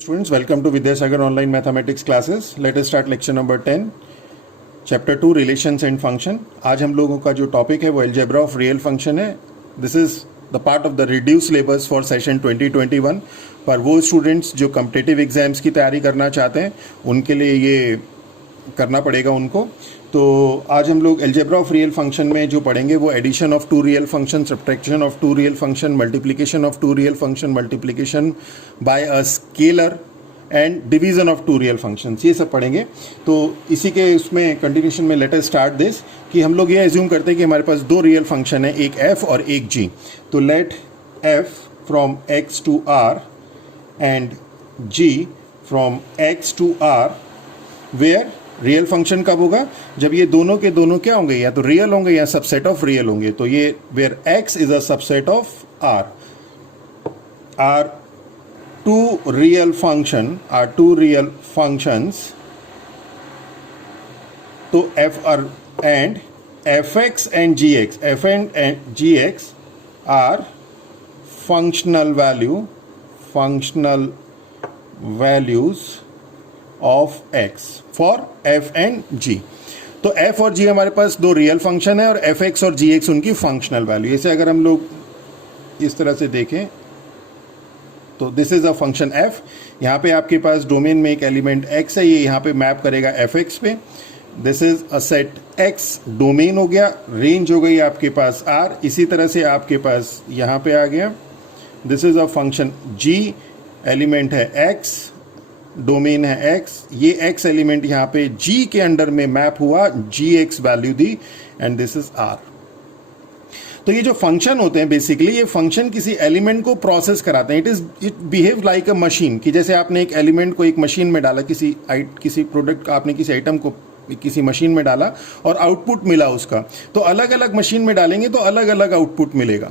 Students, welcome to Vidyasagar Online Mathematics Classes. Let us start lecture number 10, Chapter 2, Relations and Function. आज हम लोगों का जो topic है वो Algebra of Real Function है. This is the part of the reduced syllabus for session 2021. पर वो स्टूडेंट्स जो कम्पिटिटिव एग्जाम्स की तैयारी करना चाहते हैं उनके लिए ये करना पड़ेगा उनको. तो आज हम लोग एल्जेब्रा ऑफ रियल फंक्शन में जो पढ़ेंगे वो addition of two real function, subtraction of two real function, multiplication of two real function, multiplication by a scalar and division of two real functions, ये सब पढ़ेंगे. तो इसी के उसमें कंटिन्यूशन में लेट अस स्टार्ट दिस कि हम लोग ये एज्यूम करते हैं कि हमारे पास दो रियल फंक्शन है, एक f और एक g. तो let f from x to r and g from x to r where real function कब होगा, जब ये दोनों के दोनों क्या होंगे, या तो रियल होंगे या सबसेट ऑफ रियल होंगे. तो ये where x is a subset of r. Are two real functions तो f are and fx and gx, f and gx are functional values of x for f and g. तो f और g हमारे पास दो real function है और fx और gx उनकी functional value. इसे अगर हम लोग इस तरह से देखें तो this is a function f. यहाँ पे आपके पास डोमेन में एक एलिमेंट x है, ये यहाँ पे मैप करेगा fx पे. This is a set x domain हो गया, रेंज हो गई आपके पास r. इसी तरह से आपके पास यहाँ पे आ गया this is a function g, element है x, डोमेन है x. ये x एलिमेंट यहाँ पे g के अंडर में मैप हुआ, gx value the and this is r. तो ये जो फंक्शन होते हैं बेसिकली ये फंक्शन किसी एलिमेंट को प्रोसेस कराते हैं. It behave like a machine, कि जैसे आपने एक एलिमेंट को एक मशीन में डाला, किसी प्रोडक्ट का आपने किसी आइटम को किसी मशीन में डाला और आउटपुट मिला उसका. तो अलग अलग मशीन में डालेंगे तो अलग अलग आउटपुट मिलेगा.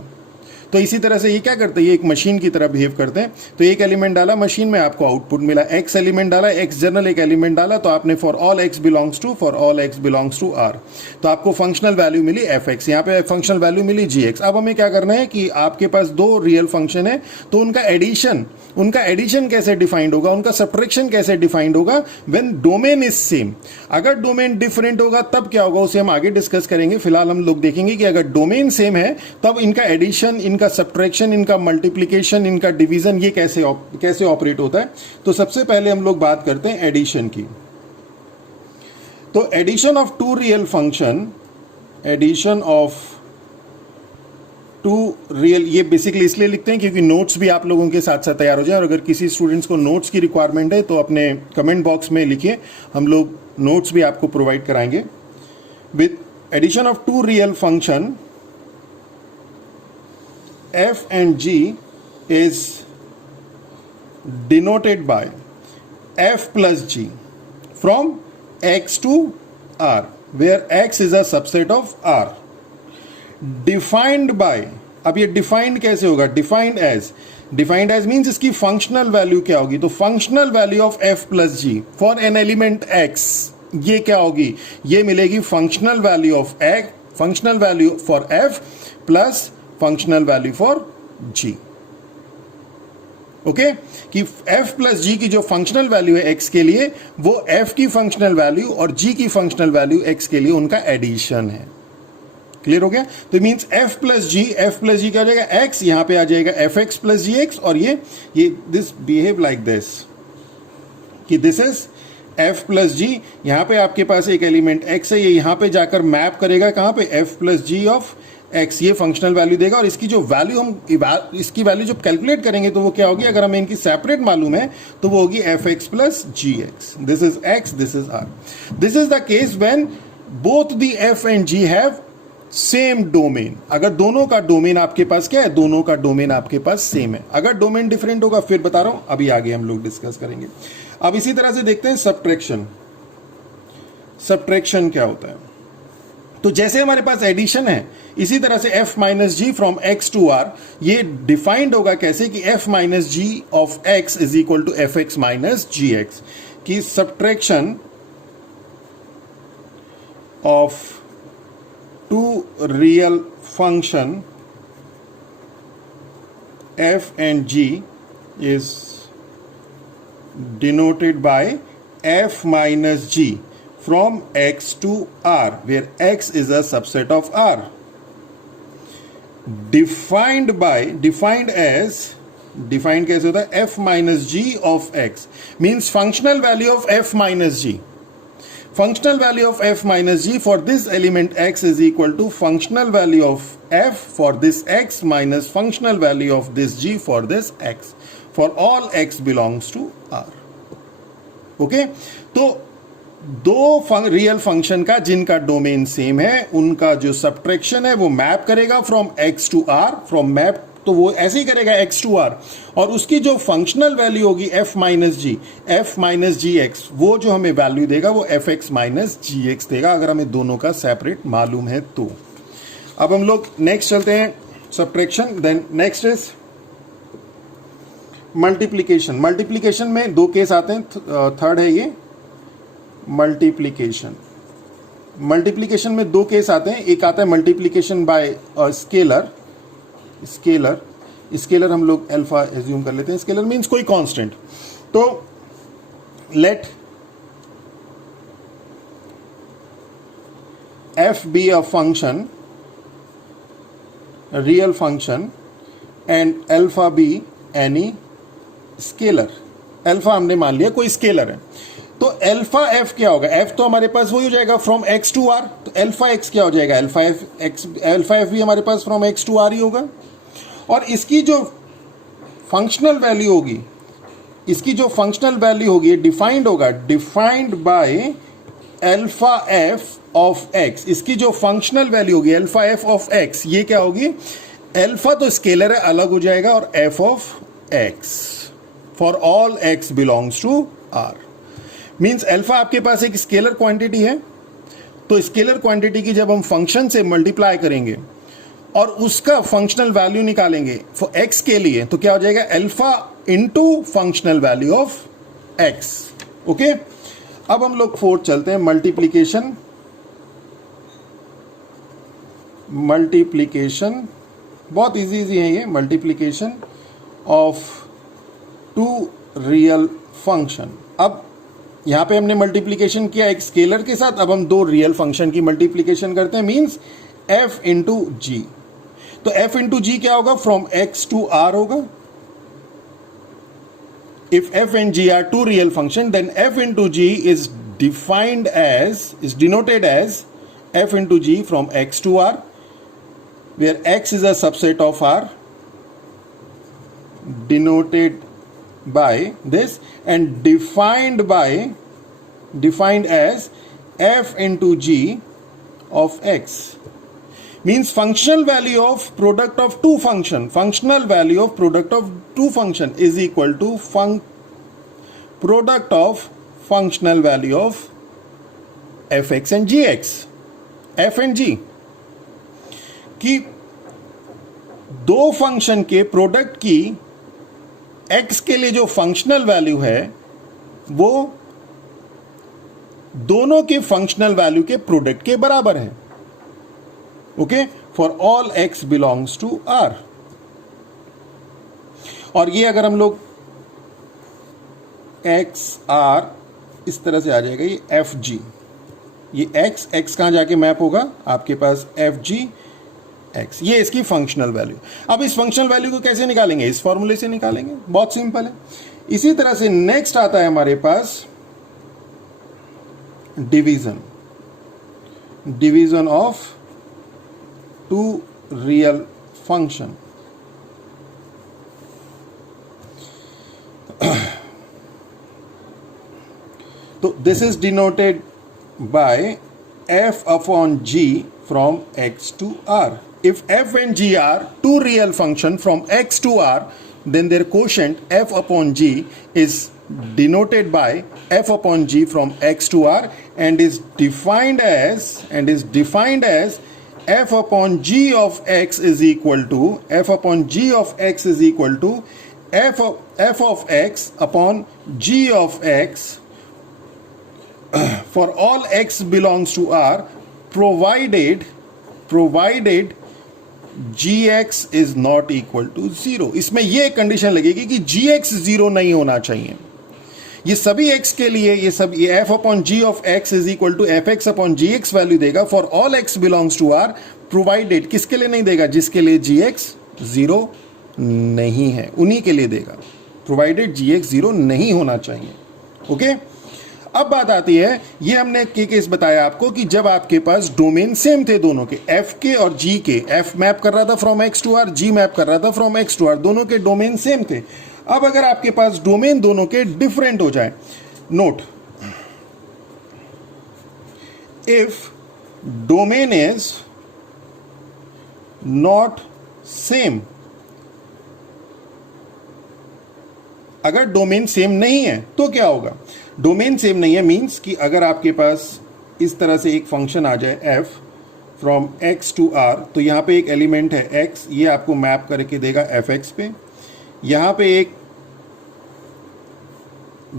तो इसी तरह से ये क्या करते हैं, ये एक मशीन की तरह बिहेव करते हैं. तो एक एलिमेंट डाला मशीन में, आपको आउटपुट मिला. एक्स एलिमेंट डाला, एक्स जनरल एक एलिमेंट डाला, तो आपने for all x belongs to R तो आपको फंक्शनल वैल्यू मिली एफ एक्स. यहाँ पे फंक्शनल वैल्यू मिली जी एक्स. अब हमें क्या करना है कि आपके पास दो रियल फंक्शन है तो उनका एडिशन कैसे डिफाइंड होगा, उनका सब्ट्रैक्शन कैसे डिफाइंड होगा व्हेन डोमेन इज सेम. अगर डोमेन डिफरेंट होगा तब क्या होगा उसे हम आगे डिस्कस करेंगे. फिलहाल हम लोग देखेंगे कि अगर डोमेन सेम है तब इनका एडिशन, इनका सब्ट्रैक्शन, इनका मल्टीप्लिकेशन, इनका डिवीजन ये कैसे ऑपरेट होता है. तो सबसे पहले हम लोग बात करते हैं एडिशन की. तो addition of two real function, addition of two real, ये बेसिकली इसलिए लिखते हैं क्योंकि नोट्स भी आप लोगों के साथ साथ तैयार हो जाए. और अगर किसी स्टूडेंट्स को नोट्स की रिक्वायरमेंट है तो अपने कमेंट बॉक्स में लिखिए, हम लोग नोट्स भी आपको प्रोवाइड कराएंगे. With addition of two real function f and g is denoted by f plus g from x to r, where x is a subset of r. Defined by, अब ये defined कैसे होगा, defined as means इसकी functional value क्या होगी. तो functional value of f plus g for an element x, ये क्या होगी, ये मिलेगी functional value of x, functional value for f plus functional value for g. Okay, कि f प्लस g की जो फंक्शनल वैल्यू है x के लिए वो f की फंक्शनल वैल्यू और g की फंक्शनल वैल्यू x के लिए उनका एडिशन है. क्लियर हो गया. तो मींस f प्लस g क्या हो जाएगा, x, यहां पे आ जाएगा fx प्लस gx. और ये दिस बिहेव लाइक दिस कि दिस इज f प्लस जी. यहां पे आपके पास एक एलिमेंट x है, ये यहां पे जाकर मैप करेगा कहां पे, f plus ji of x, ये फंक्शनल वैल्यू देगा. और इसकी जो वैल्यू इसकी वैल्यू जब कैलकुलेट करेंगे तो वो क्या होगी, अगर हमें इनकी सेपरेट मालूम है तो वो होगी fx plus gx. This is x, this is r. This is the case when both the f and g have same domain. अगर दोनों का डोमेन आपके पास क्या है, दोनों का डोमेन आपके पास सेम है. अगर डोमेन डिफरेंट होगा फिर बता रहा हूं, अभी आगे हम लोग डिस्कस करेंगे. अब इसी तरह से देखते हैं सब्ट्रैक्शन क्या होता है. तो जैसे हमारे पास एडिशन है इसी तरह से f minus G from x to r, ये डिफाइंड होगा कैसे कि f minus G of x is equal to F X minus G X, की subtraction of two real function f and g is denoted by f minus g from x to r, where x is a subset of r, defined कैसे होता है, f minus g of x, means functional value of f minus g. Functional value of f minus g for this element x is equal to functional value of f for this x minus functional value of this g for this x, for all x belongs to r. Okay, तो दो real function का जिनका domain same है उनका जो subtraction है वो map करेगा from x to r, from map तो वो ऐसे ही करेगा x टू r, और उसकी जो फंक्शनल वैल्यू होगी f माइनस जी एक्स, वो जो हमें वैल्यू देगा वो f x minus G x देगा, अगर हमें दोनों का सेपरेट मालूम है तो. अब हम लोग नेक्स्ट चलते हैं, subtraction. Then next is multiplication. Multiplication में दो केस आते हैं, थर्ड है ये मल्टीप्लीकेशन. मल्टीप्लीकेशन में दो केस आते हैं, एक आता है मल्टीप्लीकेशन बाय स्केलर हम लोग अल्फा एज्यूम कर लेते हैं. स्केलर मीन्स कोई कांस्टेंट. तो let f be a function, a real function, and alpha be any scalar. Alpha हमने मान लिया कोई स्केलर है, तो अल्फा एफ क्या होगा, एफ तो हमारे पास वही हो जाएगा फ्रॉम एक्स टू आर, तो अल्फा एक्स क्या हो जाएगा, अल्फा एफ भी हमारे पास फ्रॉम एक्स टू आर ही होगा. और इसकी जो फंक्शनल वैल्यू होगी, डिफाइंड होगा, defined by alpha F of x. इसकी जो फंक्शनल वैल्यू होगी अल्फा एफ ऑफ एक्स, ये क्या होगी, अल्फा तो स्केलर है अलग हो जाएगा, और f of x for all x belongs to R. Means alpha आपके पास एक स्केलर क्वांटिटी है, तो स्केलर क्वांटिटी की जब हम फंक्शन से मल्टीप्लाई करेंगे और उसका फंक्शनल वैल्यू निकालेंगे फॉर एक्स के लिए, तो क्या हो जाएगा, alpha into functional value of x. Okay, अब हम लोग फोर्थ चलते हैं, मल्टीप्लीकेशन. बहुत इजी है ये, multiplication of two real function. अब यहां पे हमने मल्टीप्लीकेशन किया एक स्केलर के साथ, अब हम दो रियल फंक्शन की मल्टीप्लीकेशन करते हैं, मींस f इंटू जी. तो f इंटू जी क्या होगा, फ्रॉम x टू r होगा. If f and g are two real function, then f into g is denoted as f into g from x to r, where x is a subset of r, denoted by this, and defined as f into g of x. Means functional value of product of two function. Functional value of product of two function is equal to product of functional value of fx and gx. f and g कि दो function के product की x के लिए जो functional value है वो दोनों के फंक्शनल वैल्यू के प्रोडक्ट के बराबर है. Okay, for all x belongs to r. और ये अगर हम लोग x r इस तरह से आ जाएगा, ये f g, ये x कहां जाके मैप होगा आपके पास f g x, ये इसकी फंक्शनल वैल्यू. अब इस फंक्शनल वैल्यू को कैसे निकालेंगे, इस फॉर्मूले से निकालेंगे, बहुत सिंपल है. इसी तरह से नेक्स्ट आता है हमारे पास division of two real function. तो this is denoted by f upon g from x to r. If f and g are two real function from x to r, then their quotient f upon g is denoted by f upon g from x to r, and is defined as f upon g of x is equal to f of x upon g of x for all x belongs to r, provided gx is not equal to 0. इसमें यह condition लगेगी कि gx 0 नहीं होना चाहिए. ये सभी x के लिए ये f upon g of x is equal to F x upon ji X value देगा for all x belongs to r, provided किसके लिए नहीं देगा, जिसके लिए gx 0 नहीं है, उन्हीं के लिए देगा, प्रोवाइडेड gx 0 नहीं होना चाहिए। ओके, अब बात आती है, ये हमने केस बताया आपको कि जब आपके पास डोमेन सेम थे दोनों के, f के और g के, f मैप कर रहा था from x to r, g map कर रहा था फ्रॉम x टू r, दोनों के डोमेन सेम थे। अब अगर आपके पास डोमेन दोनों के डिफरेंट हो जाए, note if domain is not same, अगर डोमेन सेम नहीं है तो क्या होगा, डोमेन सेम नहीं है मींस कि अगर आपके पास इस तरह से एक फंक्शन आ जाए f from x to r, तो यहां पे एक एलिमेंट है x, ये आपको मैप करके देगा fx पे, यहां पे एक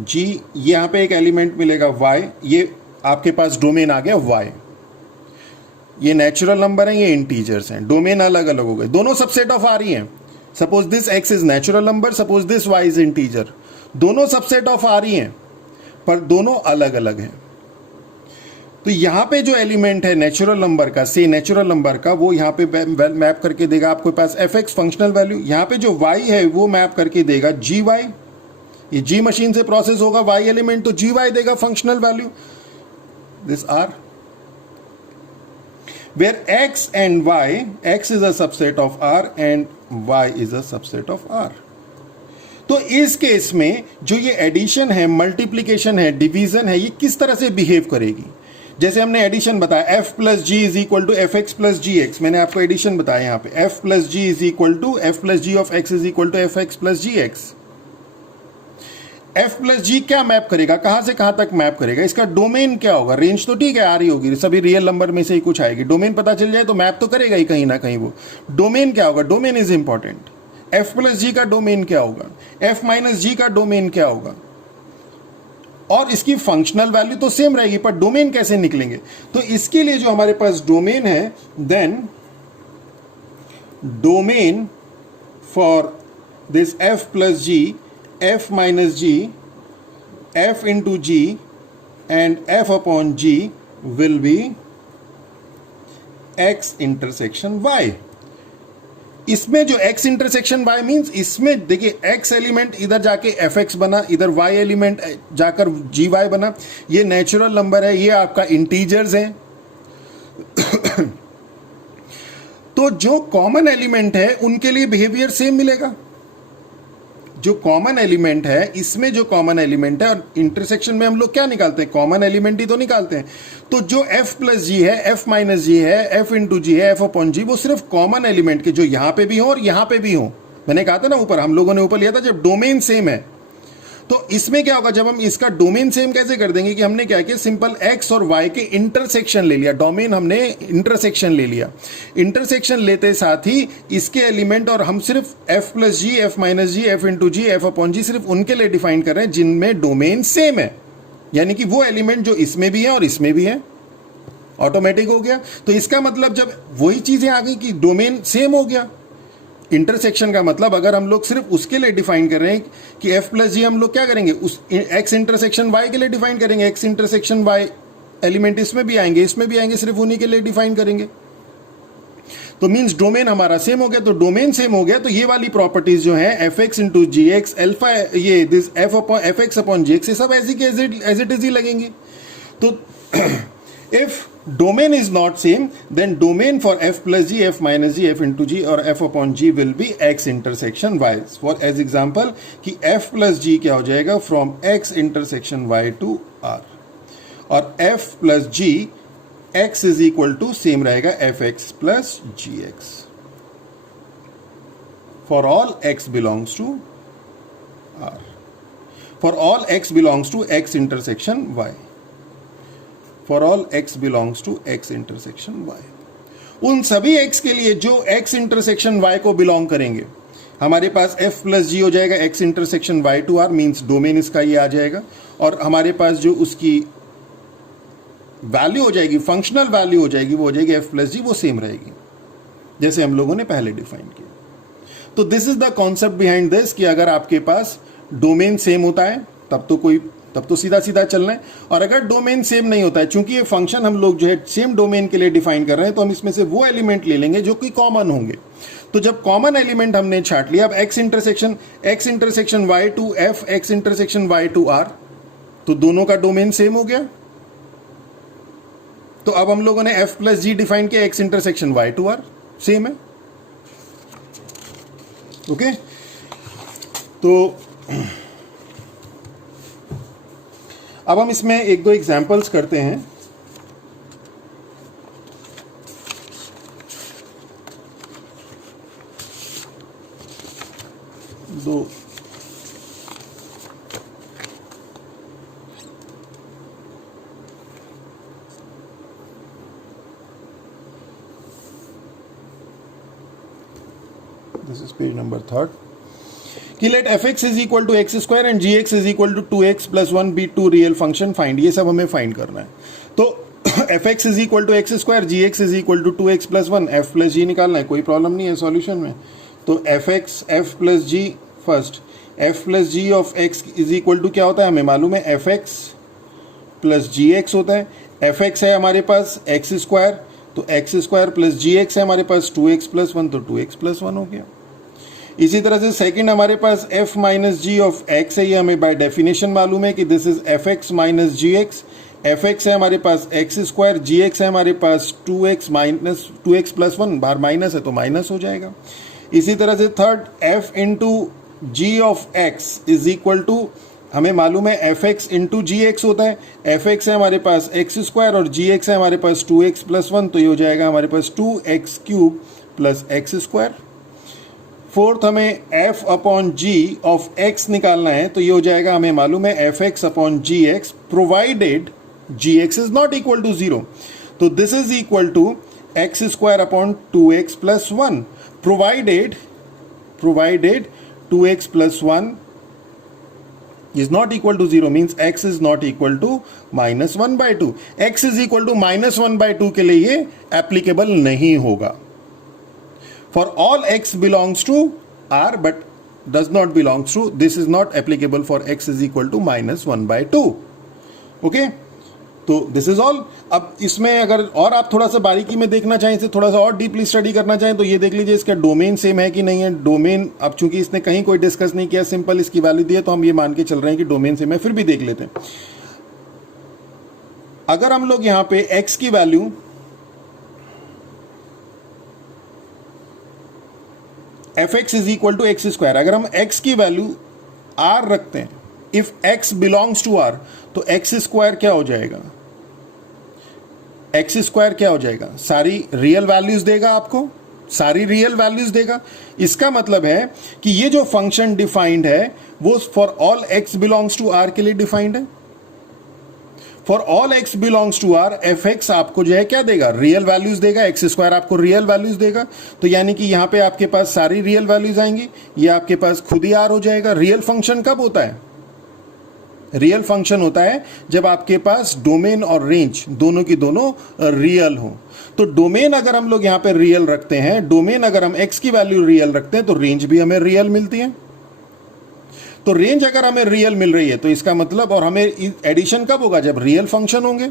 g, यहां पे एक एलिमेंट मिलेगा y, ये आपके पास डोमेन आ गया y। ये नेचुरल नंबर है, ये इंटीजर्स हैं, डोमेन अलग अलग हो गए, दोनों सबसेट ऑफ r ही हैं। Suppose this x is natural number, suppose this y is integer, दोनों सबसेट ऑफ r ही हैं पर दोनों अलग अलग हैं। तो यहां पे जो एलिमेंट है नेचुरल नंबर का, से नेचुरल नंबर का, वो यहां पे मैप करके देगा आपके पास fx फंक्शनल वैल्यू, यहां पे जो y है वो मैप करके देगा gy, ये g मशीन से प्रोसेस होगा y एलिमेंट, तो gy देगा functional value this r, where x and y, x is a subset of r and y is a subset of r। तो इस केस में जो ये एडिशन है, मल्टीप्लीकेशन है, डिवीजन है, ये किस तरह से बिहेव करेगी, जैसे हमने एडिशन बताया f plus G is equal to F X plus G X, मैंने आपको एडिशन बताया यहाँ पे f plus G is equal to F plus ji of x is equal to F X plus G X. f plus G क्या map करेगा, कहां से कहां तक मैप करेगा, इसका डोमेन क्या होगा, रेंज तो ठीक है आ रही होगी, सभी रियल नंबर में से ही कुछ आएगी, डोमेन पता चल जाए तो मैप तो करेगा ही कहीं ना कहीं, वो डोमेन क्या होगा, domain is important. f plus G का डोमेन क्या होगा, f माइनस जी का डोमेन क्या होगा, और इसकी फंक्शनल वैल्यू तो सेम रहेगी पर डोमेन कैसे निकलेंगे, तो इसके लिए जो हमारे पास डोमेन है, then domain for this f plus g, f minus g, f into g and f upon g will be x intersection y। इसमें जो x इंटरसेक्शन y मींस, इसमें देखिए x एलिमेंट इधर जाके fx बना, इधर y एलिमेंट जाकर gy बना, ये नेचुरल नंबर है, ये आपका इंटीजर्स है। तो जो कॉमन एलिमेंट है उनके लिए बिहेवियर सेम मिलेगा, जो कॉमन एलिमेंट है, इसमें जो कॉमन एलिमेंट है, और इंटरसेक्शन में हम लोग क्या निकालते हैं, कॉमन एलिमेंट ही तो निकालते हैं। तो जो f प्लस जी है, f माइनस जी है, f इंटू जी है, f अपॉन जी, वो सिर्फ कॉमन एलिमेंट के जो यहां पे भी हो और यहां पे भी हो, मैंने कहा था ना ऊपर, हम लोगों ने ऊपर लिया था जब डोमेन सेम है। तो इसमें क्या होगा, जब हम इसका डोमेन सेम कैसे कर देंगे कि हमने क्या किया, सिंपल x और y के इंटरसेक्शन ले लिया, डोमेन हमने इंटरसेक्शन ले लिया, इंटरसेक्शन लेते साथ ही इसके एलिमेंट, और हम सिर्फ f plus g, f minus g, f into जी, f अपॉन जी सिर्फ उनके लिए डिफाइन कर रहे हैं जिनमें डोमेन सेम है, यानी कि वो एलिमेंट जो इसमें भी है और इसमें भी है, ऑटोमेटिक हो गया। तो इसका मतलब जब वही चीजें आ गई कि डोमेन सेम हो गया, इंटरसेक्शन का मतलब अगर हम लोग सिर्फ उसके लिए डिफाइन कर रहे हैं कि f प्लस जी, हम लोग क्या करेंगे, उस x इंटरसेक्शन y के लिए डिफाइन करेंगे, x इंटरसेक्शन y एलिमेंट इसमें भी आएंगे, इसमें भी आएंगे, सिर्फ उन्हीं के लिए डिफाइन करेंगे। तो मींस डोमेन हमारा सेम हो गया, तो डोमेन सेम हो गया तो ये वाली प्रॉपर्टीज जो है f x into g x, alpha, ये this f x upon ji x, ये सब एज इट इज ही लगेंगी। तो if domain is not same, then domain for f plus g, f minus g, f into g और f upon g will be x intersection y। For as example कि f plus g क्या हो जाएगा, from x intersection y to r, और f plus g x is equal to same रहेगा fx plus gx for all x belongs to r, for all x belongs to x intersection y, for all x belongs to x intersection y। उन सभी x के लिए जो x intersection y को belong करेंगे, हमारे पास f प्लस जी हो जाएगा x intersection y to r, means domain इसका ये आ जाएगा, और हमारे पास जो उसकी वैल्यू हो जाएगी, फंक्शनल वैल्यू हो जाएगी, वो हो जाएगी f प्लस जी, वो सेम रहेगी जैसे हम लोगों ने पहले डिफाइन किया। तो this is the concept behind this कि अगर आपके पास डोमेन सेम होता है तब तो सीधा सीधा चलना है। और अगर डोमेन सेम नहीं होता है, चूंकि ये फंक्शन हम लोग जो है सेम डोमेन के लिए डिफाइन कर रहे हैं, तो हम इसमें से वो एलिमेंट ले लेंगे जो कि कॉमन होंगे। तो जब कॉमन एलिमेंट हमने छाट लिया, अब x intersection y to f, x intersection y to r, तो दोनों का डोमेन सेम हो गया। तो अब हम लोगों ने f प्लस जी डिफाइन किया, x intersection y to r same है। ओके, तो अब हम इसमें एक दो एग्जांपल्स करते हैं। दो दिस इज पेज नंबर 3 कि let fx is equal to x square and gx is equal to 2x plus 1 be two real function find. ये सब हमें फाइंड करना है। तो fx is equal to x square, gx is equal to 2x plus 1, f plus g निकालना है, कोई problem नहीं है सॉल्यूशन में। तो fx f plus g first, f plus g of x is equal to क्या होता है हमें मालूम है, fx प्लस gx होता है। fx है हमारे पास एक्स स्क्वायर, तो एक्स स्क्वायर प्लस gx है हमारे पास 2x प्लस 1, तो 2x प्लस 1 हो गया। इसी तरह से सेकंड हमारे पास f minus G of x है, ये हमें बाय डेफिनेशन मालूम है कि this is fx minus gx। fx है हमारे पास एक्स स्क्वायर, gx है हमारे पास 2x प्लस 1, बाहर माइनस है तो माइनस हो जाएगा। इसी तरह से third f into G of x is equal to, हमें मालूम है fx इंटू जी एक्स होता है। fx है हमारे पास एक्स स्क्वायर और gx है हमारे पास 2x प्लस 1, तो ये हो जाएगा हमारे पास 2x cube plus x square. Fourth हमें f upon G of x निकालना है, तो ये हो जाएगा हमें मालूम है fx upon ji x provided gx is not equal to 0, तो this is equal to x square upon 2x plus 1 provided 2x plus 1 is not equal to 0 means x is not equal to minus 1 by 2। x is equal to minus 1 by 2 के लिए ये applicable नहीं होगा। For all x belongs to R but does not belongs to, this is not applicable for x is equal to minus 1 by 2। okay, तो this is all. अब इसमें अगर और आप थोड़ा सा बारीकी में देखना चाहें, इसे थोड़ा सा और डीपली स्टडी करना चाहें, तो ये देख लीजिए इसका डोमेन सेम है कि नहीं है। डोमेन अब चूंकि इसने कहीं कोई डिस्कस नहीं किया, सिंपल इसकी वैल्यू दी है, तो हम ये मान के चल रहे हैं कि डोमेन सेम है। फिर भी देख लेते हैं, अगर हम लोग यहां पे x की value fx is equal to x square, अगर हम x की वैल्यू r रखते हैं, if x belongs to r, तो एक्स स्क्वायर क्या हो जाएगा, एक्स स्क्वायर क्या हो जाएगा, सारी रियल वैल्यूज देगा आपको, सारी रियल वैल्यूज देगा। इसका मतलब है कि ये जो फंक्शन डिफाइंड है वो for all x belongs to r के लिए डिफाइंड है। For all x belongs to r, fx आपको जो है क्या देगा, रियल वैल्यूज देगा, एक्स स्क्वायर आपको रियल वैल्यूज देगा। तो यानी कि यहां पे आपके पास सारी रियल वैल्यूज आएंगी, ये आपके पास खुद ही r हो जाएगा। रियल फंक्शन कब होता है, रियल फंक्शन होता है जब आपके पास डोमेन और रेंज दोनों की दोनों रियल हो। तो डोमेन अगर हम लोग यहां पे रियल रखते हैं, डोमेन अगर हम x की वैल्यू रियल रखते हैं, तो रेंज भी हमें रियल मिलती है। तो रेंज अगर हमें रियल मिल रही है, तो इसका मतलब, और हमें एडिशन कब होगा, जब रियल फंक्शन होंगे।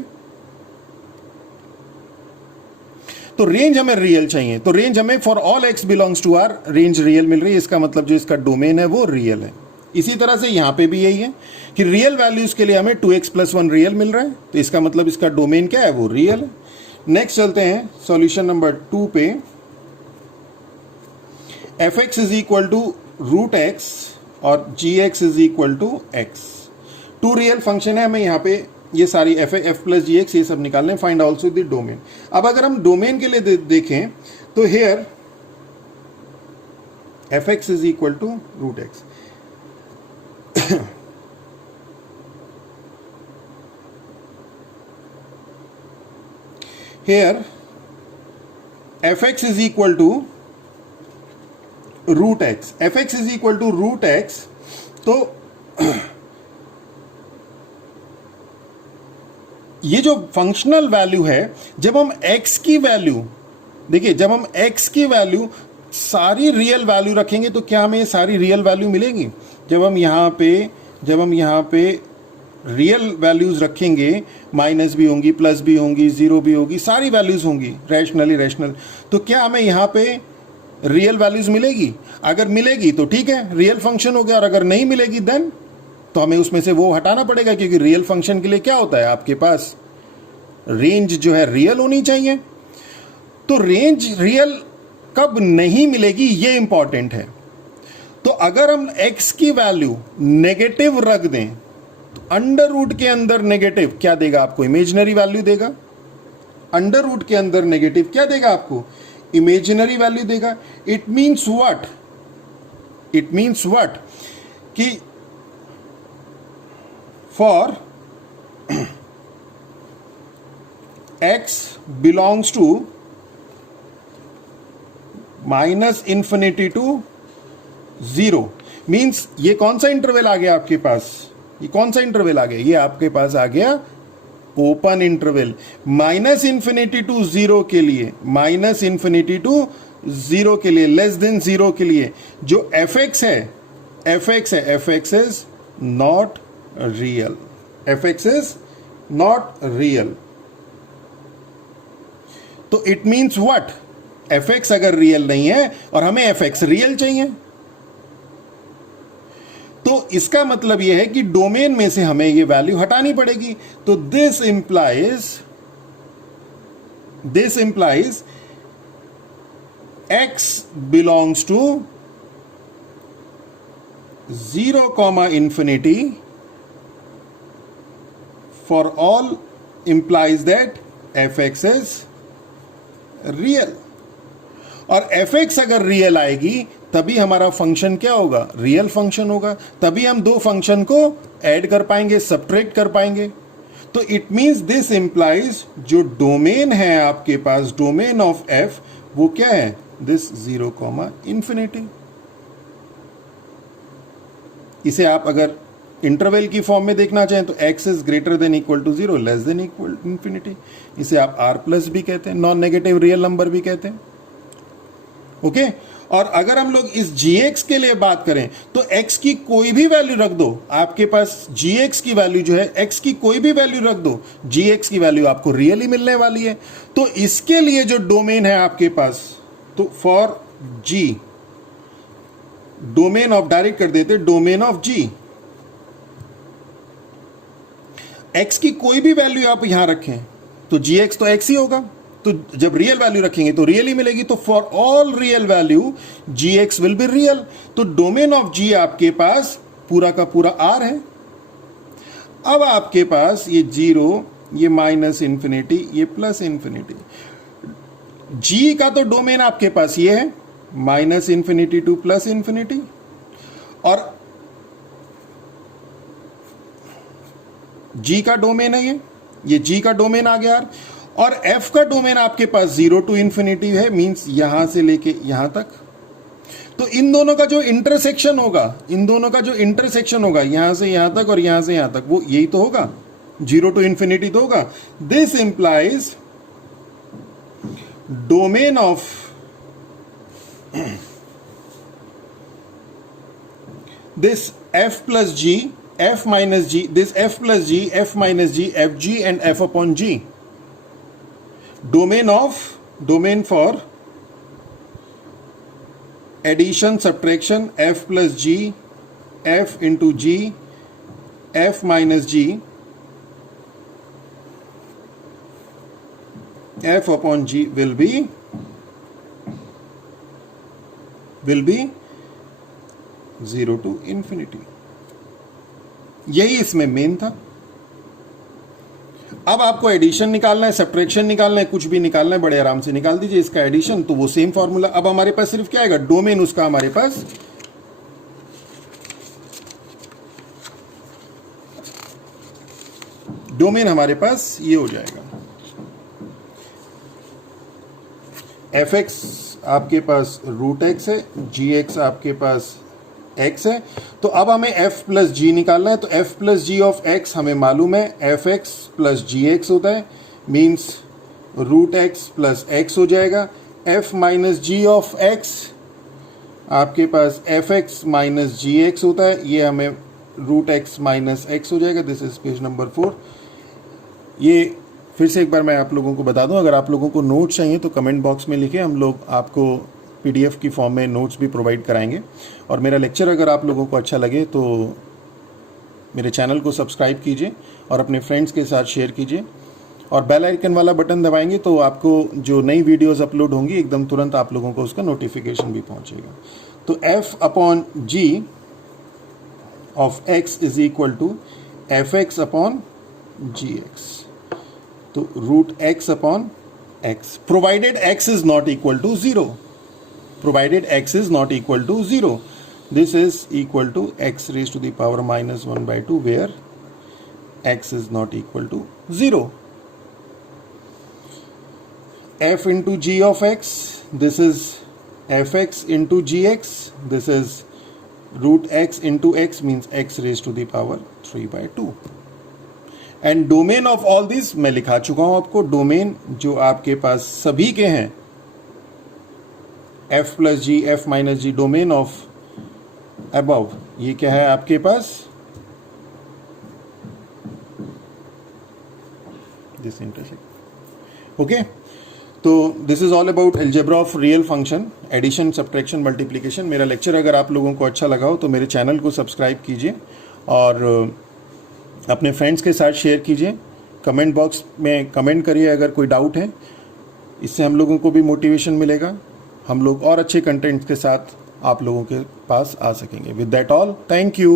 तो रेंज हमें रियल चाहिए, तो रेंज हमें for all x belongs to r range real मिल रही है। इसका मतलब जो इसका डोमेन है वो रियल है। इसी तरह से यहां पे भी यही है कि रियल वैल्यूज के लिए हमें 2x प्लस 1 रियल मिल रहा है, तो इसका मतलब इसका डोमेन क्या है, वो रियल है। नेक्स्ट चलते हैं सॉल्यूशन नंबर 2 पे। fx is equal to root x और gx is equal to x. Two real function है, हमें यहाँ पे ये सारी f प्लस जी एक्स ये सब निकालने, फाइंड ऑल्सो द डोमेन। अब अगर हम डोमेन के लिए देखें तो here fx is equal to root x. Here fx is equal to root x, fx is equal to root x। तो ये जो फंक्शनल वैल्यू है, जब हम x की वैल्यू देखिए, जब हम x की वैल्यू सारी रियल वैल्यू रखेंगे तो क्या हमें सारी रियल वैल्यू मिलेगी। जब हम यहाँ पे जब हम यहाँ पे रियल वैल्यूज रखेंगे, माइनस भी होंगी, प्लस भी होंगी, जीरो भी होगी, सारी वैल्यूज होंगी रैशनल इरेशनल, तो क्या हमें यहाँ पे रियल वैल्यूज मिलेगी? अगर मिलेगी तो ठीक है, रियल फंक्शन हो गया, और अगर नहीं मिलेगी देन तो हमें उसमें से वो हटाना पड़ेगा, क्योंकि रियल फंक्शन के लिए क्या होता है, आपके पास रेंज जो है रियल होनी चाहिए। तो रेंज रियल कब नहीं मिलेगी ये इंपॉर्टेंट है। तो अगर हम x की वैल्यू नेगेटिव रख दें, तो अंडर रूट के अंदर नेगेटिव क्या देगा आपको? इमेजिनरी वैल्यू देगा। अंडर रूट के अंदर नेगेटिव क्या देगा आपको? इमेजिनरी वैल्यू देगा। It means what? It means what कि for x belongs to minus infinity to zero, means ये कौन सा इंटरवल आ गया आपके पास? ये कौन सा इंटरवल आ गया? ये आपके पास आ गया open interval. Minus infinity to zero के लिए, माइनस इंफिनिटी टू जीरो के लिए, लेस देन जीरो के लिए जो fx है, fx है, fx is not real, fx is not real. तो इट मीन्स व्हाट? fx अगर रियल नहीं है और हमें fx रियल चाहिए, तो इसका मतलब यह है कि डोमेन में से हमें ये वैल्यू हटानी पड़ेगी। तो this implies x belongs to 0, infinity for all implies that fx is real। और fx अगर रियल आएगी तभी हमारा फंक्शन क्या होगा? रियल फंक्शन होगा। तभी हम दो फंक्शन को ऐड कर पाएंगे, सब्ट्रैक्ट कर पाएंगे। तो इट मींस दिस इंप्लाइज जो डोमेन है आपके पास, डोमेन ऑफ f, वो क्या है? This 0, infinity। इसे आप अगर इंटरवल की फॉर्म में देखना चाहें तो x is greater than equal to 0, less than equal infinity. इसे आप r प्लस भी कहते हैं, नॉन नेगेटिव रियल नंबर भी कहते हैं। ओके और अगर हम लोग इस gx के लिए बात करें तो x की कोई भी वैल्यू रख दो, आपके पास gx की वैल्यू जो है, x की कोई भी वैल्यू रख दो, gx की वैल्यू आपको रियली मिलने वाली है। तो इसके लिए जो डोमेन है आपके पास, तो for g, domain of, direct कर देते डोमेन ऑफ g, x की कोई भी वैल्यू आप यहां रखें तो gx तो x ही होगा। तो जब रियल वैल्यू रखेंगे तो रियल ही मिलेगी। तो for all real value gx will be real. तो डोमेन ऑफ g आपके पास पूरा का पूरा r है। अब आपके पास ये 0, ये माइनस इंफिनिटी, ये प्लस इंफिनिटी, g का तो डोमेन आपके पास ये है, minus infinity two plus infinity, और g का डोमेन है ये g का डोमेन आ गया। और f का डोमेन आपके पास 0 टू इंफिनिटी है, मींस यहां से लेके यहां तक। तो इन दोनों का जो इंटरसेक्शन होगा, इन दोनों का जो इंटरसेक्शन होगा, यहां से यहां तक और यहां से यहां तक, वो यही तो होगा, 0 टू इंफिनिटी तो होगा। This implies domain of this f plus g, f minus g, this f plus g, f minus g, f g and f upon g, domain for addition, subtraction, f plus g, f into g, f minus g, f upon g will be 0 to infinity। यही इसमें main था। अब आपको addition निकालना है, subtraction निकालना है, कुछ भी निकालना है, बड़े आराम से निकाल दीजिए इसका एडिशन, तो वो सेम फॉर्मूला। अब हमारे पास सिर्फ क्या आएगा? डोमेन उसका हमारे पास डोमेन हमारे पास ये हो जाएगा, fx आपके पास रूट x है, gx आपके पास x है। तो अब हमें f प्लस g निकालना है। तो f plus ji of x हमें मालूम है, fx प्लस gx होता है, means root x plus x हो जाएगा। f minus G of x आपके पास fx माइनस gx होता है, ये हमें रूट एक्स माइनस एक्स हो जाएगा। This is page number 4। ये फिर से एक बार मैं आप लोगों को बता दूं, अगर आप लोगों को नोट्स चाहिए तो कमेंट बॉक्स में लिखें, हम लोग आपको पीडीएफ की फॉर्म में नोट्स भी प्रोवाइड कराएंगे। और मेरा लेक्चर अगर आप लोगों को अच्छा लगे तो मेरे चैनल को सब्सक्राइब कीजिए और अपने फ्रेंड्स के साथ शेयर कीजिए, और बेल आइकन वाला बटन दबाएंगे तो आपको जो नई वीडियोस अपलोड होंगी एकदम तुरंत आप लोगों को उसका नोटिफिकेशन भी पहुंचेगा। तो f upon g of x is equal to F x upon ji X, तो root x upon x, provided x is not equal to 0, provided x is not equal to 0, this is equal to x raised to the power minus 1 by 2 where x is not equal to 0. F into g of x, this is fx into gx, this is root x into x means x raised to the power 3 by 2. And domain of all these मैं लिखा चुका हूं आपको, domain जो आपके पास सभी के हैं f plus g, f minus g, domain of above, ये क्या है आपके पास, दिस इंटरसेक्ट। ओके, तो this is all about algebra of real function, addition, subtraction, multiplication. मेरा लेक्चर अगर आप लोगों को अच्छा लगा हो तो मेरे चैनल को सब्सक्राइब कीजिए और अपने फ्रेंड्स के साथ शेयर कीजिए। कमेंट बॉक्स में कमेंट करिए अगर कोई डाउट है, इससे हम लोगों को भी मोटिवेशन मिलेगा, हम लोग और अच्छे कंटेंट के साथ आप लोगों के पास आ सकेंगे। With that all, thank you.